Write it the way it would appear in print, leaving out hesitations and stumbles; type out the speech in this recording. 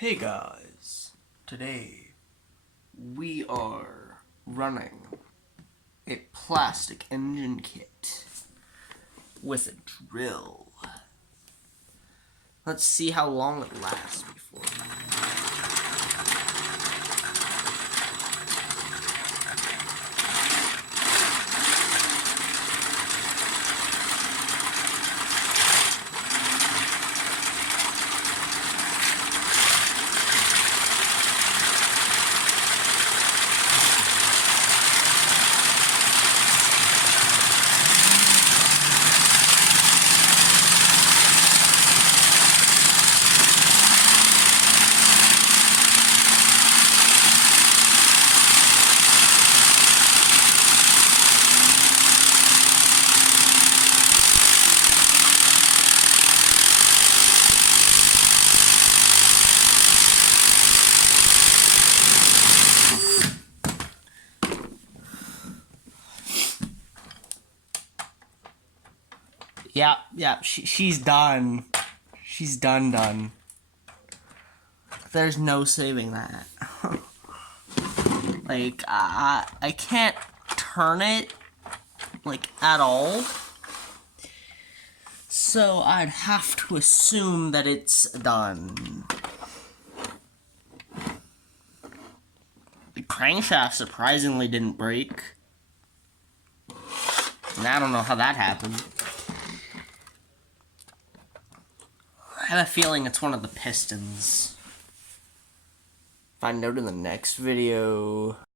Hey guys, today we are running a plastic engine kit with a drill. Let's see how long it lasts before. Yeah, she's done. She's done. There's no saving that. Like, I can't turn it, like, at all. So I'd have to assume that it's done. The crankshaft surprisingly didn't break. And I don't know how that happened. I have a feeling it's one of the pistons. Find out in the next video.